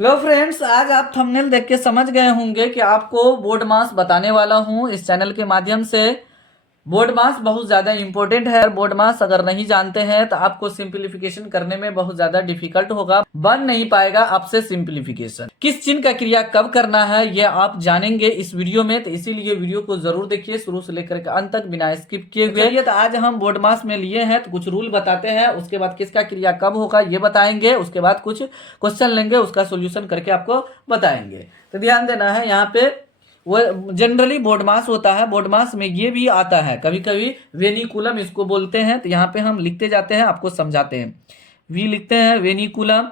Hello friends, आज आप thumbnail देख के समझ गए होंगे कि आपको बोर्ड मास बताने वाला हूं इस चैनल के माध्यम से। बोर्ड मास बहुत ज़्यादा इंपॉर्टेंट है। बोर्ड मास अगर नहीं जानते हैं तो आपको सिंप्लीफिकेशन करने में बहुत ज़्यादा डिफिकल्ट होगा, बन नहीं पाएगा आपसे सिंप्लीफिकेशन। किस चिन्ह का क्रिया कब करना है ये आप जानेंगे इस वीडियो में, तो इसीलिए वीडियो को जरूर देखिए शुरू से लेकर के अंत तक बिना स्किप किए हुए। तो आज हम बोर्ड मास में लिए हैं तो कुछ रूल बताते हैं, उसके बाद किसका क्रिया कब होगा ये बताएंगे, उसके बाद कुछ क्वेश्चन लेंगे, उसका सोल्यूशन करके आपको बताएंगे। तो ध्यान देना है, यहाँ पे वो जनरली बोर्ड मास होता है। बोर्ड मास में ये भी आता है कभी कभी वेनिकुलम इसको बोलते हैं। तो यहाँ पे हम लिखते जाते हैं, आपको समझाते हैं। वी लिखते हैं वेनिकुलम,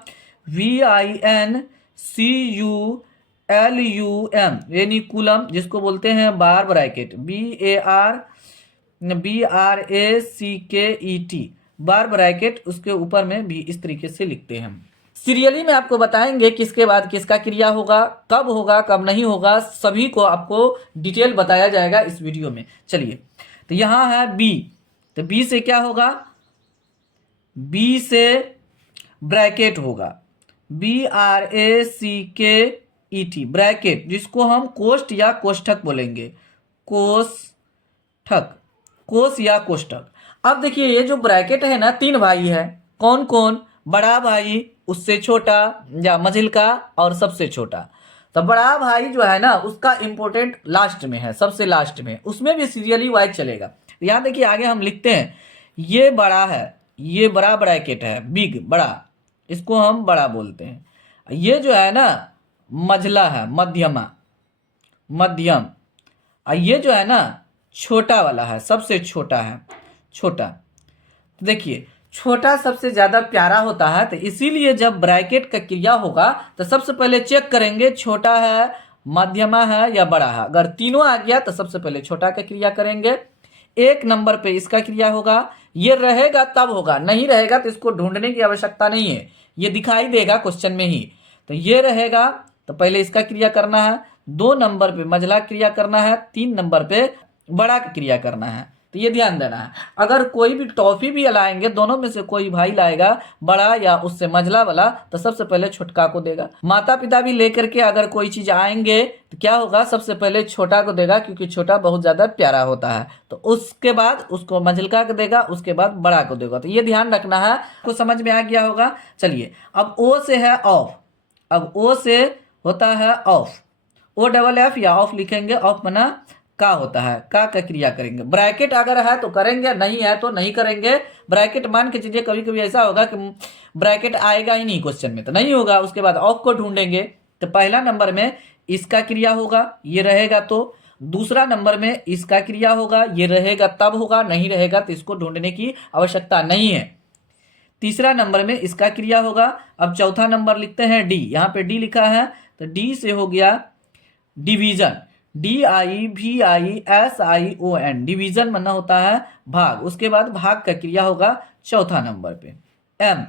VINCULUM वेनिकुलम, जिसको बोलते हैं बार ब्रैकेट, BARACKET बार ब्रैकेट, उसके ऊपर में भी इस तरीके से लिखते हैं। सीरियली में आपको बताएंगे किसके बाद किसका क्रिया होगा, कब नहीं होगा, सभी को आपको डिटेल बताया जाएगा इस वीडियो में। चलिए, तो यहाँ है बी, तो बी से क्या होगा, बी से ब्रैकेट होगा, BRACKET ब्रैकेट, जिसको हम कोष्ठ या कोष्ठक बोलेंगे, कोष्ठक, कोष या कोष्ठक। अब देखिए ये जो ब्रैकेट है ना, तीन भाई है। कौन कौन? बड़ा भाई, उससे छोटा या मझिलका और सबसे छोटा। तो बड़ा भाई जो है ना उसका इंपॉर्टेंट लास्ट में है, सबसे लास्ट में, उसमें भी सीरियली वाइज चलेगा। यहाँ देखिए आगे हम लिखते हैं, ये बड़ा है, ये बड़ा ब्रैकेट है, बिग बड़ा, इसको हम बड़ा बोलते हैं। ये जो है ना मझला है, मध्यमा मध्यम। और ये जो है ना छोटा वाला है, सबसे छोटा है, छोटा। तो देखिए छोटा सबसे ज्यादा प्यारा होता है, तो इसीलिए जब ब्रैकेट का क्रिया होगा तो सबसे पहले चेक करेंगे छोटा है, मध्यमा है या बड़ा है। अगर तीनों आ गया तो सबसे पहले छोटा का क्रिया करेंगे, एक नंबर पे इसका क्रिया होगा। ये रहेगा तब होगा, नहीं रहेगा तो इसको ढूंढने की आवश्यकता नहीं है, ये दिखाई देगा क्वेश्चन में ही। तो ये रहेगा तो पहले इसका क्रिया करना है, दो नंबर पे मझला क्रिया करना है, तीन नंबर पे बड़ा का क्रिया करना है। तो ये ध्यान देना है। अगर कोई भी टॉफी भी लाएंगे, दोनों में से कोई भाई लाएगा बड़ा या उससे मझला वाला, तो सबसे पहले छोटका को देगा। माता पिता भी लेकर के अगर कोई चीज आएंगे तो क्या होगा, सबसे पहले छोटा को देगा, क्योंकि छोटा बहुत ज्यादा प्यारा होता है। तो उसके बाद उसको मझलका को देगा, उसके बाद बड़ा को देगा। तो ये ध्यान रखना है, आपको समझ में आ गया होगा। चलिए, अब ओ से है ऑफ, अब ओ से होता है ऑफ, OFF या ऑफ लिखेंगे। ऑफ बना का होता है, का क्रिया करेंगे। ब्रैकेट अगर है तो करेंगे, नहीं है तो नहीं करेंगे। ब्रैकेट मान के चीजें, कभी कभी ऐसा होगा कि ब्रैकेट आएगा ही नहीं क्वेश्चन में, तो नहीं होगा। उसके बाद ऑफ को ढूंढेंगे, तो पहला नंबर में इसका क्रिया होगा, ये रहेगा तो दूसरा नंबर में इसका क्रिया होगा, ये रहेगा तब होगा, नहीं रहेगा तो इसको ढूंढने की आवश्यकता नहीं है। तीसरा नंबर में इसका क्रिया होगा। अब चौथा नंबर लिखते हैं डी, यहाँ पे डी लिखा है, तो डी से हो गया डिवीजन, DIVISION, डिवीजन बनना होता है भाग। उसके बाद भाग का क्रिया होगा चौथा नंबर पे। एम,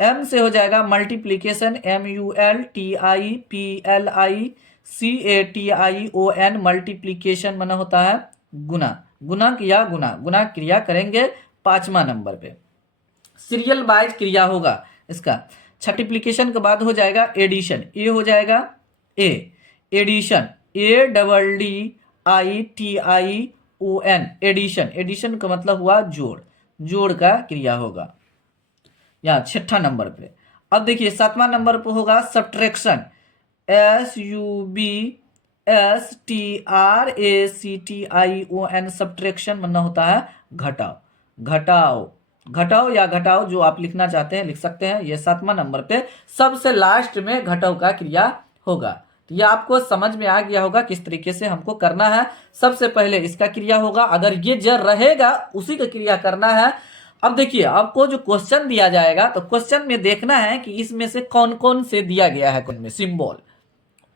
एम से हो जाएगा मल्टीप्लीकेशन, MULTIPLICATION, मल्टीप्लीकेशन बना होता है गुना, गुणक या गुना, गुना क्रिया करेंगे पांचवा नंबर पे। सीरियल वाइज क्रिया होगा इसका। छठिप्लीकेशन के बाद हो जाएगा एडिशन, ए हो जाएगा ए, एडिशन, ADDITION, एडिशन, एडिशन का मतलब हुआ जोड़, जोड़ का क्रिया होगा यहाँ छठा नंबर पे। अब देखिए सातवां नंबर पे होगा सब्ट्रैक्शन, SUBSTRACTION, सब्ट्रैक्शन बनना होता है घटाओ, घटाओ, घटाओ या घटाओ, जो आप लिखना चाहते हैं लिख सकते हैं। ये सातवां नंबर पे सबसे लास्ट में घटाओ का क्रिया होगा। तो ये आपको समझ में आ गया होगा किस तरीके से हमको करना है। सबसे पहले इसका क्रिया होगा, अगर ये जर रहेगा उसी का क्रिया करना है। अब देखिए आपको जो क्वेश्चन दिया जाएगा, तो क्वेश्चन में देखना है कि इसमें से कौन कौन से दिया गया है में सिंबल,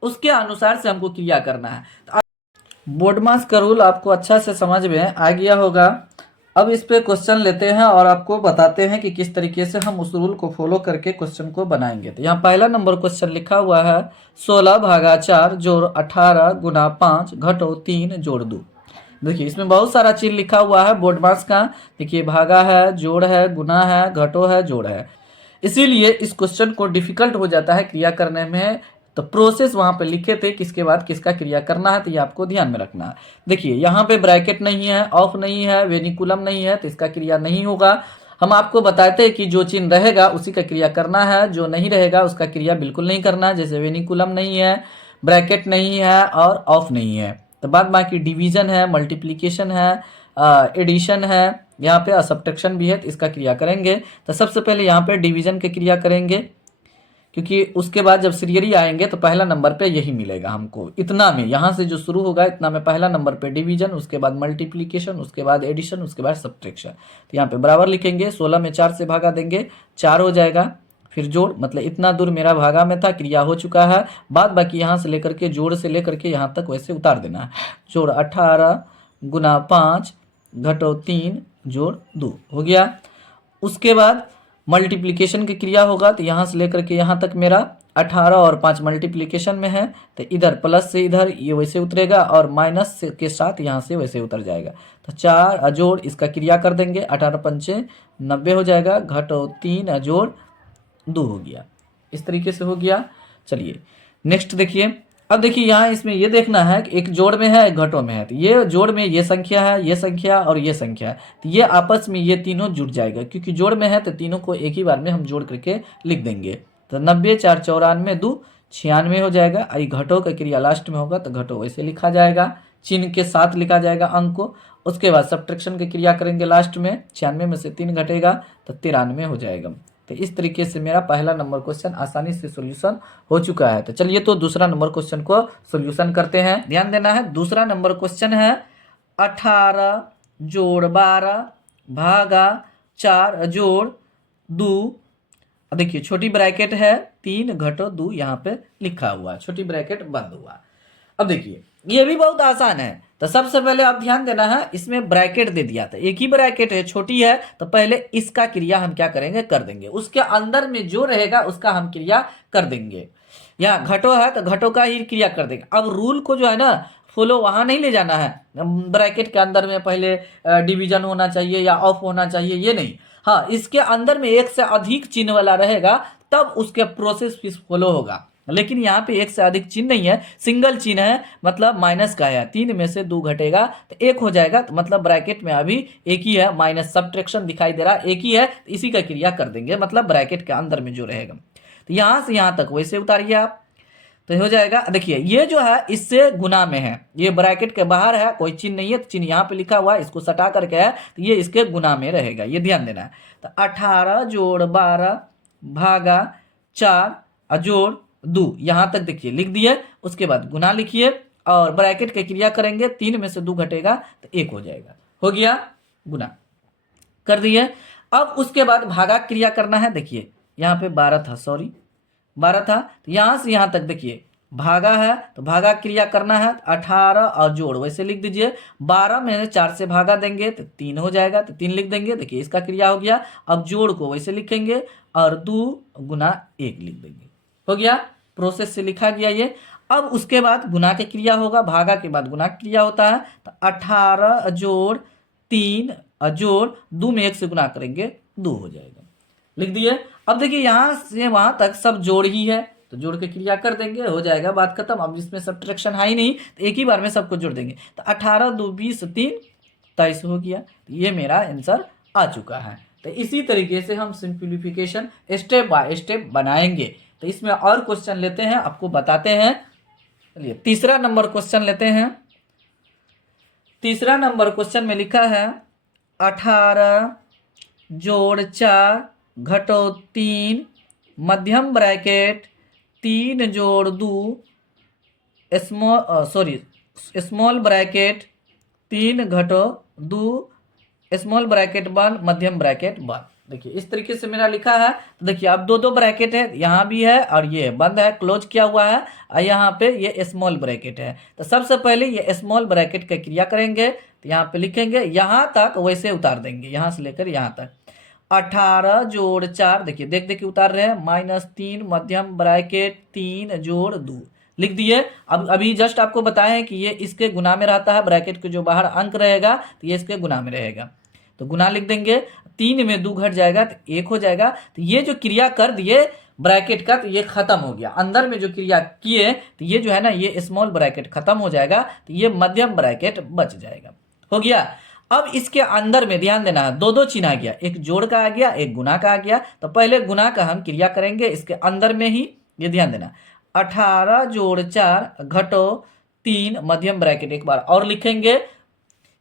उसके अनुसार से हमको क्रिया करना है। तो बोर्ड मास का रूल आपको अच्छा से समझ में आ गया होगा। अब इस पे क्वेश्चन लेते हैं और आपको बताते हैं कि किस तरीके से हम उस रूल को फॉलो करके क्वेश्चन को बनाएंगे। तो यहाँ पहला नंबर क्वेश्चन लिखा हुआ है 16/4 जोड़ 18 गुना 5 घटो 3 जोड़ 2। देखिए इसमें बहुत सारा चीज लिखा हुआ है बोर्ड मास का। देखिए भागा है, जोड़ है, गुना है, घटो है, जोड़ है। इसीलिए इस क्वेश्चन को डिफिकल्ट हो जाता है क्रिया करने में। तो प्रोसेस वहां पे लिखे थे किसके बाद किसका क्रिया करना है, तो ये आपको ध्यान में रखना है। देखिए यहाँ पे ब्रैकेट नहीं है, ऑफ नहीं है, वेनिकुलम नहीं है, तो इसका क्रिया नहीं होगा। हम आपको बताते हैं कि जो चिन्ह रहेगा उसी का क्रिया करना है, जो नहीं रहेगा उसका क्रिया बिल्कुल नहीं करना है। जैसे वेनिकुलम नहीं है, ब्रैकेट नहीं है और ऑफ नहीं है। तो बाद बाकी डिवीजन है, मल्टीप्लीकेशन है, एडिशन है, यहाँ पे सब्ट्रैक्शन भी है, तो इसका क्रिया करेंगे। तो सबसे पहले यहाँ पे डिवीजन की क्रिया करेंगे, क्योंकि उसके बाद जब सीरियली आएंगे तो पहला नंबर पे यही मिलेगा हमको। इतना में यहाँ से जो शुरू होगा इतना में पहला नंबर पे डिवीजन, उसके बाद मल्टीप्लीकेशन, उसके बाद एडिशन, उसके बाद सब्ट्रैक्शन। तो यहाँ पे बराबर लिखेंगे, 16 में 4 से भागा देंगे, 4 हो जाएगा। फिर जोड़, मतलब इतना दूर मेरा भागा में था, क्रिया हो चुका है। बाद बाकी यहाँ से लेकर के जोड़ से लेकर के यहाँ तक वैसे उतार देना है। जोड़ 18 गुना 5 घटो 3 जोड़ 2 हो गया। उसके बाद मल्टीप्लिकेशन की क्रिया होगा, तो यहाँ से लेकर के यहाँ तक मेरा 18 और 5 मल्टीप्लिकेशन में है, तो इधर प्लस से इधर ये वैसे उतरेगा और माइनस के साथ यहाँ से वैसे उतर जाएगा। तो 4 अजोड़ इसका क्रिया कर देंगे, 18 पंचे 90 हो जाएगा, घटो 3 अजोड़ 2 हो गया। इस तरीके से हो गया। चलिए नेक्स्ट देखिए। अब देखिए यहाँ इसमें ये देखना है कि एक जोड़ में है एक घटों में है, तो ये जोड़ में ये संख्या है, ये संख्या और ये संख्या है, तो ये आपस में ये तीनों जुड़ जाएगा। क्योंकि जोड़ में है तो तीनों को एक ही बार में हम जोड़ करके लिख देंगे। तो 90 4 94 2 96 हो जाएगा। और घटों का क्रिया लास्ट में होगा, तो घटों वैसे लिखा जाएगा, चिन्ह के साथ लिखा जाएगा अंक को। उसके बाद सब्ट्रैक्शन की क्रिया करेंगे लास्ट में, 96 में से 3 घटेगा तो 93 हो जाएगा। तो इस तरीके से मेरा पहला नंबर क्वेश्चन आसानी से सॉल्यूशन हो चुका है। तो चलिए तो दूसरा नंबर क्वेश्चन को सॉल्यूशन करते हैं। ध्यान देना है, दूसरा नंबर क्वेश्चन है 18 जोड़ 12 भागा 4 जोड़ 2। देखिए छोटी ब्रैकेट है, 3 घटो 2 यहाँ पे लिखा हुआ है, छोटी ब्रैकेट बंद हुआ। अब देखिए ये भी बहुत आसान है। तो सबसे पहले आप ध्यान देना है, इसमें ब्रैकेट दे दिया था, एक ही ब्रैकेट है, छोटी है, तो पहले इसका क्रिया हम क्या करेंगे, कर देंगे। उसके अंदर में जो रहेगा उसका हम क्रिया कर देंगे। यहाँ घटो है तो घटो का ही क्रिया कर देंगे। अब रूल को जो है ना फॉलो वहां नहीं ले जाना है, ब्रैकेट के अंदर में पहले डिवीजन होना चाहिए या ऑफ होना चाहिए, ये नहीं। हाँ, इसके अंदर में एक से अधिक चिन्ह वाला रहेगा तब उसके प्रोसेस फॉलो होगा। लेकिन यहाँ पे एक से अधिक चिन्ह नहीं है, सिंगल चिन्ह है, मतलब माइनस का है। 3 में से 2 घटेगा तो 1 हो जाएगा, तो मतलब ब्रैकेट में अभी एक ही है, माइनस सब्ट्रैक्शन दिखाई दे रहा है, एक ही है, तो इसी का क्रिया कर देंगे, मतलब ब्रैकेट के अंदर में जो रहेगा। तो यहाँ से यहाँ तक वैसे उतारिए आप, तो हो जाएगा। देखिए ये जो है इससे गुना में है, ये ब्रैकेट के बाहर है, कोई चिन्ह नहीं है, तो चिन्ह यहाँ पे लिखा हुआ है, इसको सटा करके है, तो ये इसके गुना में रहेगा, ये ध्यान देना है। तो 18 जोड़ 12 भागा 4 जोड़ 2 यहाँ तक देखिए लिख दिए। उसके बाद गुना लिखिए और ब्रैकेट की क्रिया करेंगे, 3 में से 2 घटेगा तो 1 हो जाएगा, हो गया, गुना कर दिए। अब उसके बाद भागा क्रिया करना है। देखिए यहाँ पे 12 था, सॉरी 12 था, तो यहाँ से यहाँ तक देखिए भागा है, तो भागा क्रिया करना है, 18 और जोड़ वैसे लिख दीजिए। 12 में 4 से भागा देंगे तो 3 हो जाएगा, तो 3 लिख देंगे। देखिए इसका क्रिया हो गया। अब जोड़ को वैसे लिखेंगे और 2 गुना 1 लिख देंगे, हो गया, प्रोसेस से लिखा गया ये। अब उसके बाद गुना की क्रिया होगा, भागा के बाद गुना की क्रिया होता है, तो 18 जोड़ 3 जोड़ 2 में 1 से गुना करेंगे 2 हो जाएगा, लिख दिए। अब देखिए यहाँ से वहां तक सब जोड़ ही है, तो जोड़ के क्रिया कर देंगे, हो जाएगा, बात खत्म। अब इसमें सब्ट्रैक्शन है ही नहीं, तो एक ही बार में सबको जोड़ देंगे, तो 18 2 20 3 23 हो गया। तो ये मेरा आंसर आ चुका है। तो इसी तरीके से हम सिंप्लीफिकेशन स्टेप बाय स्टेप बनाएंगे। तो इसमें और क्वेश्चन लेते हैं, आपको बताते हैं। चलिए तीसरा नंबर क्वेश्चन लेते हैं। तीसरा नंबर क्वेश्चन में लिखा है 18 जोड़ 4 घटो 3 मध्यम ब्रैकेट 3 जोड़ 2 स्मॉल ब्रैकेट 3 घटो 2 स्मॉल ब्रैकेट 1 मध्यम ब्रैकेट 1। देखिए इस तरीके से मेरा लिखा है। तो देखिए अब दो ब्रैकेट है, यहाँ भी है और ये बंद है, क्लोज किया हुआ है, और यहाँ पे ये स्मॉल ब्रैकेट है। तो सबसे पहले ये स्मॉल ब्रैकेट का क्रिया करेंगे, तो यहाँ पे लिखेंगे, यहाँ तक वैसे उतार देंगे, यहाँ से लेकर यहाँ तक 18 जोड़ 4, देखिए देख देख के उतार रहे हैं, -3 मध्यम ब्रैकेट 3 जोड़ 2 लिख दिए। अब अभी जस्ट आपको बताएं कि ये इसके गुना में रहता है, ब्रैकेट के जो बाहर अंक रहेगा तो ये इसके गुना में रहेगा। तो गुना लिख देंगे, 3 में 2 घट जाएगा तो 1 हो जाएगा। तो ये जो क्रिया कर दिए ब्रैकेट का, तो ये खत्म हो गया। अंदर में जो क्रिया किए तो ये जो है ना, ये स्मॉल ब्रैकेट खत्म हो जाएगा, तो ये मध्यम ब्रैकेट बच जाएगा। हो गया। अब इसके अंदर में ध्यान देना है, दो चिन्ह आ गया, एक जोड़ का आ गया, एक गुना का आ गया। तो पहले गुना का हम क्रिया करेंगे इसके अंदर में ही, ये ध्यान देना। 18 जोड़ 4 घटो 3 मध्यम ब्रैकेट एक बार और लिखेंगे,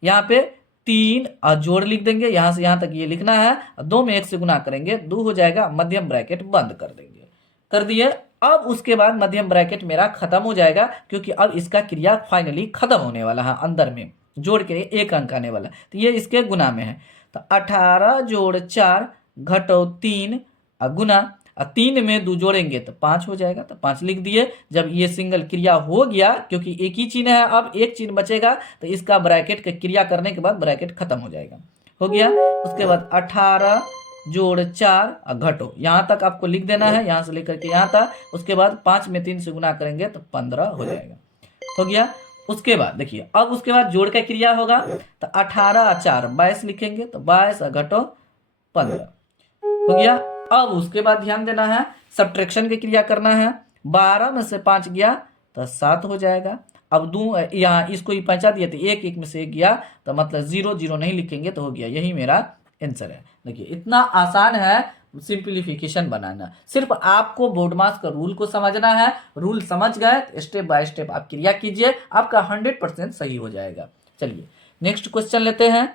यहाँ पे 3 और जोड़ लिख देंगे, यहाँ से यहाँ तक ये लिखना है। 2 में 1 से गुना करेंगे, 2 हो जाएगा, मध्यम ब्रैकेट बंद कर देंगे। कर दिए। अब उसके बाद मध्यम ब्रैकेट मेरा खत्म हो जाएगा, क्योंकि अब इसका क्रिया फाइनली खत्म होने वाला है, अंदर में जोड़ के 1 अंक आने वाला, तो ये इसके गुना में है। तो 18 जोड़ 4 घटो 3 गुना, 3 में 2 जोड़ेंगे तो 5 हो जाएगा, तो 5 लिख दिए। जब ये सिंगल क्रिया हो गया, क्योंकि एक ही चिन्ह है, अब एक चिन्ह बचेगा, तो इसका ब्रैकेट का क्रिया करने के बाद ब्रैकेट खत्म हो जाएगा। हो गया। उसके बाद 18 जोड़ 4 घटो, यहाँ तक आपको लिख देना है, यहाँ से लेकर के यहाँ तक। उसके बाद 5 में 3 से गुना करेंगे तो 15 हो जाएगा। हो गया। उसके बाद देखिए, अब उसके बाद जोड़ का क्रिया होगा, तो 18 4 22 लिखेंगे, तो 22 घटो 15 हो गया। अब उसके बाद ध्यान देना है, सब्ट्रैक्शन की क्रिया करना है। 12 में से 5 गया तो 7 हो जाएगा। अब दो यहाँ इसको ही पहुंचा दिया, तो 1 में से 1 गया, तो मतलब 0 0 नहीं लिखेंगे तो हो गया। यही मेरा आंसर है। देखिए इतना आसान है सिंप्लीफिकेशन बनाना। सिर्फ आपको बोर्ड मास का रूल को समझना है। रूल समझ गए तो स्टेप बाय स्टेप आप क्रिया कीजिए, आपका 100% सही हो जाएगा। चलिए नेक्स्ट क्वेश्चन लेते हैं।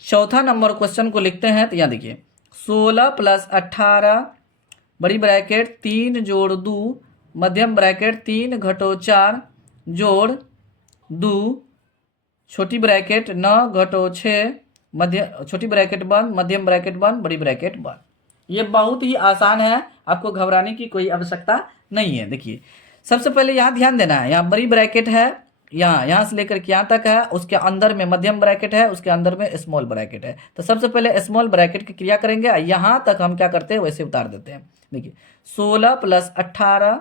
चौथा नंबर क्वेश्चन को लिखते हैं। तो यहाँ देखिए, 16 + 18 बड़ी ब्रैकेट 3 जोड़ 2 मध्यम ब्रैकेट 3 घटो 4 जोड़ 2 छोटी ब्रैकेट 9 घटो 6 छोटी ब्रैकेट बंद, मध्यम ब्रैकेट बंद, बड़ी ब्रैकेट बंद। ये बहुत ही आसान है, आपको घबराने की कोई आवश्यकता नहीं है। देखिए सबसे पहले यहाँ ध्यान देना है, यहाँ बड़ी ब्रैकेट है, यहाँ से लेकर के यहाँ तक है, उसके अंदर में मध्यम ब्रैकेट है, उसके अंदर में स्मॉल ब्रैकेट है। तो सबसे पहले स्मॉल ब्रैकेट की क्रिया करेंगे, यहाँ तक हम क्या करते हैं वैसे उतार देते हैं। देखिए 16 + 18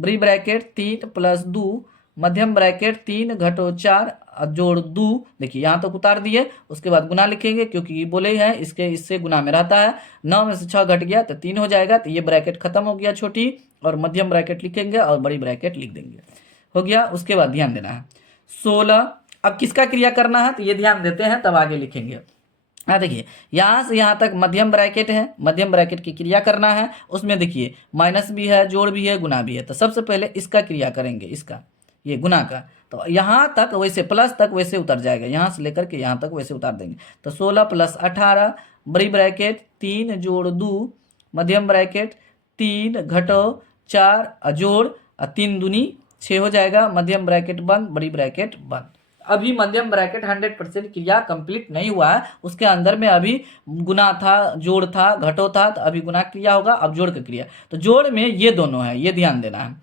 बड़ी ब्रैकेट 3 + 2 मध्यम ब्रैकेट 3 घटो 4 जोड़ 2। देखिए यहाँ तक उतार दिए। उसके बाद गुना लिखेंगे, क्योंकि ये बोले हैं इसके इससे गुना में रहता है। 9 में से 6 घट गया तो 3 हो जाएगा, तो ये ब्रैकेट खत्म हो गया छोटी, और मध्यम ब्रैकेट लिखेंगे और बड़ी ब्रैकेट लिख देंगे। हो गया। उसके बाद ध्यान देना है 16, अब किसका क्रिया करना है तो ये ध्यान देते हैं तब आगे लिखेंगे। हाँ देखिए यहाँ से यहाँ तक मध्यम ब्रैकेट है, मध्यम ब्रैकेट की क्रिया करना है। उसमें देखिए माइनस भी है, जोड़ भी है, गुना भी है। तो सबसे पहले इसका क्रिया करेंगे, इसका ये गुना का। तो यहाँ तक वैसे प्लस तक वैसे उतर जाएगा, यहाँ से लेकर के यहाँ तक वैसे उतार देंगे। तो 16 + 18 बड़ी ब्रैकेट 3 जोड़ 2 मध्यम ब्रैकेट 3 घटो 4 जोड़ 3 दूनी 6 हो जाएगा, मध्यम ब्रैकेट बंद, बड़ी ब्रैकेट बंद। अभी मध्यम ब्रैकेट 100% क्रिया कंप्लीट नहीं हुआ है, उसके अंदर में अभी गुना था, जोड़ था, घटो था, तो अभी गुना क्रिया होगा, अब जोड़ की क्रिया। तो जोड़ में ये दोनों है, ये ध्यान देना है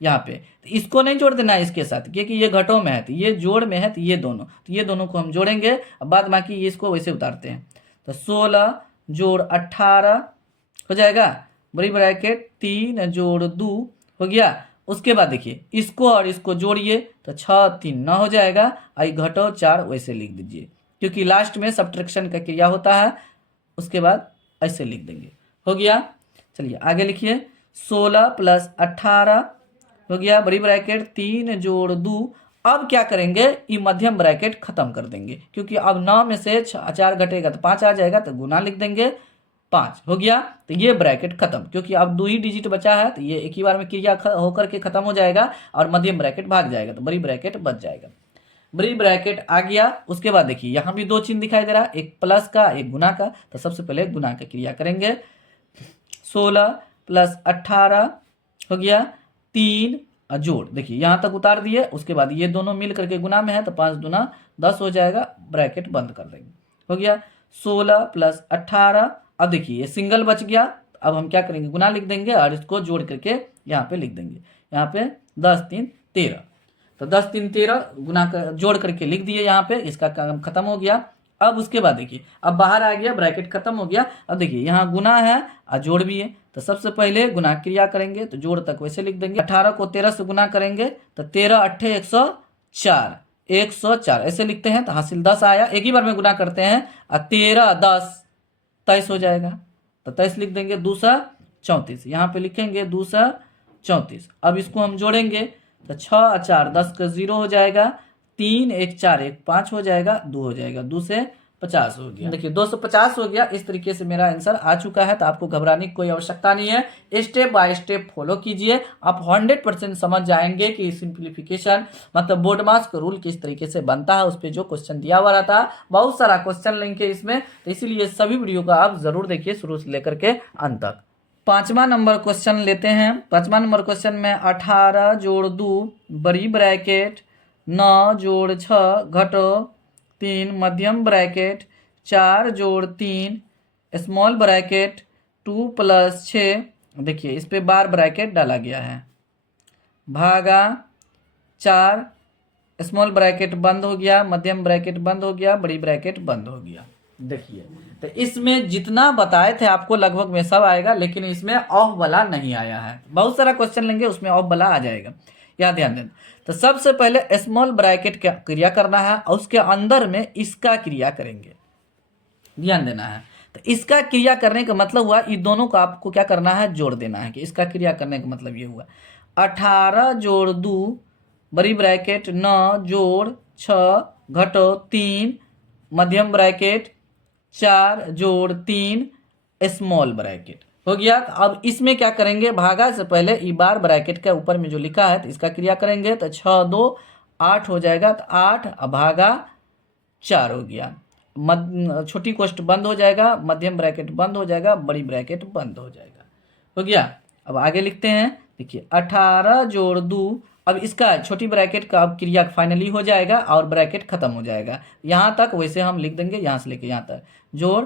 यहाँ पे। तो इसको नहीं जोड़ देना है इसके साथ, क्योंकि ये घटों में है, तो ये जोड़ में है, तो ये दोनों को हम जोड़ेंगे। अब बाद बाकी ये इसको वैसे उतारते हैं। तो 16 जोड़ 18 हो जाएगा, बड़ी ब्रैकेट 3 जोड़ 2 हो गया। उसके बाद देखिए इसको और इसको जोड़िए, तो 6 3 9 हो जाएगा, आई घटो 4 वैसे लिख दीजिए, क्योंकि लास्ट में सब्ट्रैक्शन का क्रिया होता है। उसके बाद ऐसे लिख देंगे। हो गया। चलिए आगे लिखिए, 16 + 18 हो गया, बड़ी ब्रैकेट 3 जोड़ 2। अब क्या करेंगे, ये मध्यम ब्रैकेट खत्म कर देंगे, क्योंकि अब 9 में से 4 घटेगा तो 5 आ जाएगा, तो गुना लिख देंगे 5 हो गया। तो ये ब्रैकेट खत्म, क्योंकि अब 2 ही डिजिट बचा है, तो ये एक ही बार में क्रिया होकर के खत्म हो जाएगा और मध्यम ब्रैकेट भाग जाएगा, तो बड़ी ब्रैकेट बच जाएगा। बड़ी ब्रैकेट आ गया। उसके बाद देखिए यहाँ भी 2 चिन्ह दिखाई दे रहा है, एक प्लस का एक गुना का। तो सबसे पहले गुना का क्रिया करेंगे। 16 + 18 हो गया, 3 जोड़, देखिए यहाँ तक उतार दिए। उसके बाद ये दोनों मिल करके गुना में है, तो 5 दूना 10 हो जाएगा, ब्रैकेट बंद कर देंगे। हो गया। 16 + 18, अब देखिए ये सिंगल बच गया। अब हम क्या करेंगे, गुना लिख देंगे और इसको जोड़ करके यहाँ पे लिख देंगे। यहाँ पे 10 3 13, तो 10 3 13 गुना कर जोड़ करके लिख दिए, यहाँ पे इसका काम खत्म हो गया। अब उसके बाद देखिए अब बाहर आ गया, ब्रैकेट खत्म हो गया। अब देखिए यहाँ गुना है और जोड़ भी है, तो सबसे पहले गुना क्रिया करेंगे, तो जोड़ तक वैसे लिख देंगे। 18 को 13 से गुना करेंगे, तो 13 8 104 104 ऐसे लिखते हैं तो हासिल 10 आया। एक ही बार में गुना करते हैं और 13 10 23 हो जाएगा, तो 23 लिख देंगे। दूसरा 34 यहाँ पे लिखेंगे, दूसरा 34। अब इसको हम जोड़ेंगे तो 6 और 4 10 का 0 हो जाएगा, 3 1 4 1 5 हो जाएगा, 2 हो जाएगा, 2 से 50 हो गया। देखिए 250 हो गया। इस तरीके से मेरा आंसर आ चुका है, तो आपको घबराने की कोई आवश्यकता नहीं है। स्टेप बाय स्टेप फॉलो कीजिए, आप 100% समझ जाएंगे कि सिंप्लीफिकेशन मतलब बोर्ड मास का रूल किस तरीके से बनता है। उस पर जो क्वेश्चन दिया हुआ रहता है, बहुत सारा क्वेश्चन लेंगे इसमें, तो इसीलिए सभी वीडियो का आप जरूर देखिए शुरू से लेकर के अंत तक। 5वां नंबर क्वेश्चन लेते हैं। 5वां नंबर क्वेश्चन में 18 जोड़ 2 बड़ी ब्रैकेट 9 जोड़ 6 घटो 3 मध्यम ब्रैकेट 4 जोड़ 3 स्मॉल ब्रैकेट 2 + 6। देखिए इस पे बार ब्रैकेट डाला गया है, भागा 4, स्मॉल ब्रैकेट बंद हो गया, मध्यम ब्रैकेट बंद हो गया, बड़ी ब्रैकेट बंद हो गया। देखिए तो इसमें जितना बताए थे आपको लगभग में सब आएगा, लेकिन इसमें ऑफ वाला नहीं आया है। बहुत सारा क्वेश्चन लेंगे उसमें ऑफ वाला आ जाएगा, यहाँ ध्यान देना। तो सबसे पहले स्मॉल ब्रैकेट का क्रिया करना है और उसके अंदर में इसका क्रिया करेंगे, ध्यान देना है। तो इसका क्रिया करने का मतलब हुआ ये दोनों को आपको क्या करना है, जोड़ देना है। कि इसका क्रिया करने का मतलब ये हुआ 18 जोड़ 2 बड़ी ब्रैकेट 9 जोड़ 6 घटो 3 मध्यम ब्रैकेट 4 जोड़ 3 स्मॉल ब्रैकेट हो गया। तो अब इसमें क्या करेंगे, भागा से पहले ई बार ब्रैकेट के ऊपर में जो लिखा है तो इसका क्रिया करेंगे, तो 6 2 8 हो जाएगा, तो 8 भागा 4 हो गया। छोटी कोष्ट बंद हो जाएगा, मध्यम ब्रैकेट बंद हो जाएगा, बड़ी ब्रैकेट बंद हो जाएगा, हो गया। अब आगे लिखते हैं, देखिए 18 जोड़ 2, अब इसका छोटी ब्रैकेट का अब क्रिया फाइनली हो जाएगा और ब्रैकेट खत्म हो जाएगा। यहाँ तक वैसे हम लिख देंगे, यहाँ से लेके यहाँ तक जोड़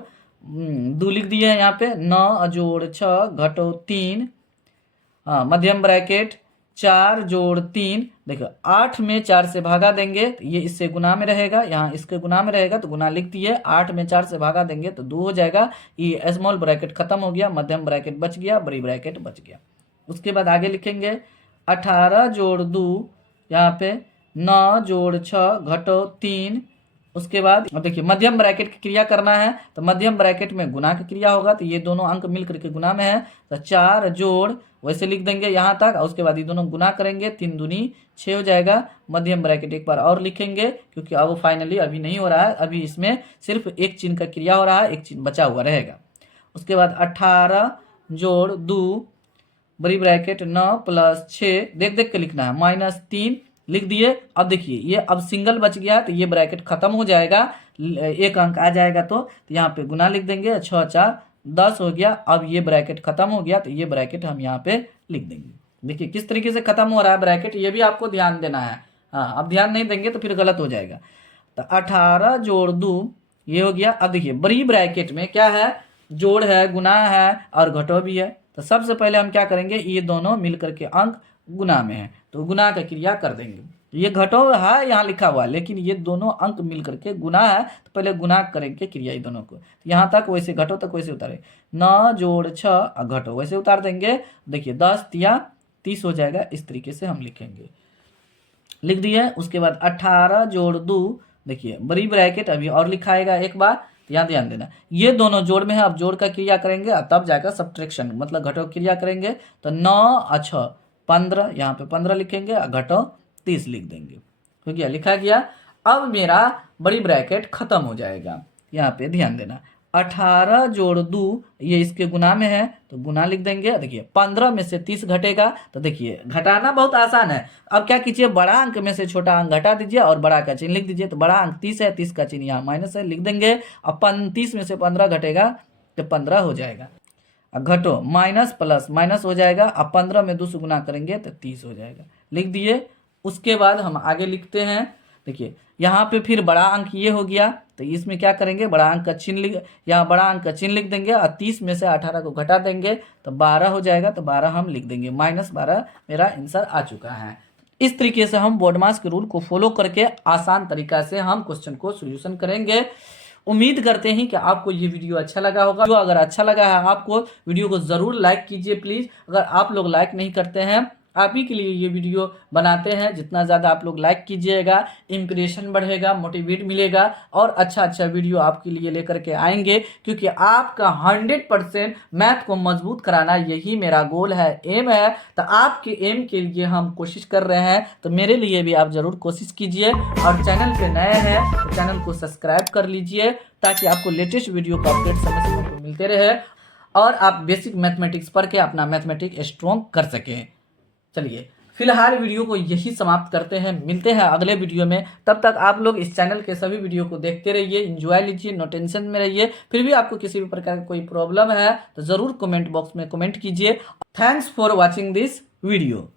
2 लिख दिए हैं यहाँ पे, 9 जोड़ 6 घटो 3 मध्यम ब्रैकेट 4 जोड़ 3। देखो 8 में 4 से भागा देंगे तो ये इससे गुना में रहेगा, यहाँ इसके गुना में रहेगा तो गुना लिख दिए। 8 में 4 से भागा देंगे तो 2 हो जाएगा। ये स्मॉल ब्रैकेट खत्म हो गया, मध्यम ब्रैकेट बच गया, बड़ी ब्रैकेट बच गया। उसके बाद आगे लिखेंगे 18 जोड़ 2, यहाँ पे 9 जोड़ 6 घटो 3। उसके बाद अब देखिए मध्यम ब्रैकेट की क्रिया करना है, तो मध्यम ब्रैकेट में गुना की क्रिया होगा, तो ये दोनों अंक मिल करके गुना में है, तो 4 जोड़ वैसे लिख देंगे यहाँ तक। और उसके बाद ये दोनों गुना करेंगे, 3 दूनी 6 हो जाएगा। मध्यम ब्रैकेट एक बार और लिखेंगे क्योंकि अब फाइनली अभी नहीं हो रहा है, अभी इसमें सिर्फ एक चिन्ह का क्रिया हो रहा है, एक चिन्ह बचा हुआ रहेगा। उसके बाद 18 जोड़ 2 बड़ी ब्रैकेट 9 + 6 देख देख के लिखना है, -3 लिख दिए। अब देखिए ये अब सिंगल बच गया तो ये ब्रैकेट खत्म हो जाएगा, एक अंक आ जाएगा, तो यहाँ पे गुना लिख देंगे, 6 4 10 हो गया। अब ये ब्रैकेट खत्म हो गया तो ये ब्रैकेट हम यहाँ पे लिख देंगे। देखिए किस तरीके से खत्म हो रहा है ब्रैकेट, ये भी आपको ध्यान देना है। हाँ अब ध्यान नहीं देंगे तो फिर गलत हो जाएगा। तो 18 जोड़ 2 ये हो गया। अब देखिए बड़ी ब्रैकेट में क्या है, जोड़ है, गुना है और घटो भी है। तो सबसे पहले हम क्या करेंगे, ये दोनों मिल करके अंक गुना में है तो गुना का क्रिया कर देंगे। ये घटो है यहाँ लिखा हुआ है, लेकिन ये दोनों अंक मिल करके गुना है, तो पहले गुना करेंगे क्रिया ये दोनों को। तो यहाँ तक वैसे घटो तक वैसे उतारे, 9 जोड़ 6 घटो वैसे उतार देंगे। देखिए 10 तिया 30 हो जाएगा, इस तरीके से हम लिखेंगे, लिख दिए। उसके बाद 18 जोड़ 2 देखिए बड़ी ब्रैकेट अभी और लिखाएगा एक बार, यहाँ ध्यान देना, ये दोनों जोड़ में है। अब जोड़ का क्रिया करेंगे और तब जाकर सब्ट्रैक्शन मतलब घटो क्रिया करेंगे। तो 9 और 6 15, यहाँ पे 15 लिखेंगे और घटो 30 लिख देंगे, हो गया, लिखा गया। अब मेरा बड़ी ब्रैकेट खत्म हो जाएगा, यहाँ पे ध्यान देना। 18 जोड़ 2 ये इसके गुना में है तो गुना लिख देंगे। देखिए 15 में से 30 घटेगा, तो देखिए घटाना बहुत आसान है। अब क्या कीजिए, बड़ा अंक में से छोटा अंक घटा दीजिए और बड़ा का चिन्ह लिख दीजिए। तो बड़ा अंक 30 है, 30 का चिन्ह यहाँ माइनस है, लिख देंगे। अब 30 में से 15 घटेगा तो 15 हो जाएगा। घटो माइनस प्लस माइनस हो जाएगा। अब 15 में 2 से गुना करेंगे तो 30 हो जाएगा, लिख दिए। उसके बाद हम आगे लिखते हैं, देखिए यहाँ पे फिर बड़ा अंक ये हो गया, तो इसमें क्या करेंगे, बड़ा अंक का चिन्ह लिख, यहाँ बड़ा अंक का चिन्ह लिख देंगे और 30 में से 18 को घटा देंगे तो 12 हो जाएगा। तो 12 हम लिख देंगे, -12 मेरा आंसर आ चुका है। इस तरीके से हम बोर्ड मास के रूल को फॉलो करके आसान तरीका से हम क्वेश्चन को सोल्यूशन करेंगे। उम्मीद करते हैं कि आपको ये वीडियो अच्छा लगा होगा। जो अगर अच्छा लगा है आपको वीडियो को ज़रूर लाइक कीजिए प्लीज़। अगर आप लोग लाइक नहीं करते हैं आप ही के लिए ये वीडियो बनाते हैं। जितना ज़्यादा आप लोग लाइक कीजिएगा, इंप्रेशन बढ़ेगा, मोटिवेट मिलेगा और अच्छा अच्छा वीडियो आपके लिए लेकर के आएंगे, क्योंकि आपका 100% मैथ को मजबूत कराना यही मेरा गोल है, एम है। तो आपके एम के लिए हम कोशिश कर रहे हैं, तो मेरे लिए भी आप ज़रूर कोशिश कीजिए। और चैनल पे नए हैं तो चैनल को सब्सक्राइब कर लीजिए, ताकि आपको लेटेस्ट वीडियो का अपडेट समय समय पर मिलते रहे और आप बेसिक मैथमेटिक्स पढ़ के अपना मैथमेटिक्स स्ट्रॉन्ग कर सकें। चलिए फिलहाल वीडियो को यही समाप्त करते हैं, मिलते हैं अगले वीडियो में। तब तक आप लोग इस चैनल के सभी वीडियो को देखते रहिए, एंजॉय लीजिए, नो टेंशन में रहिए। फिर भी आपको किसी भी प्रकार का कोई प्रॉब्लम है तो ज़रूर कमेंट बॉक्स में कमेंट कीजिए। Thanks for watching this video.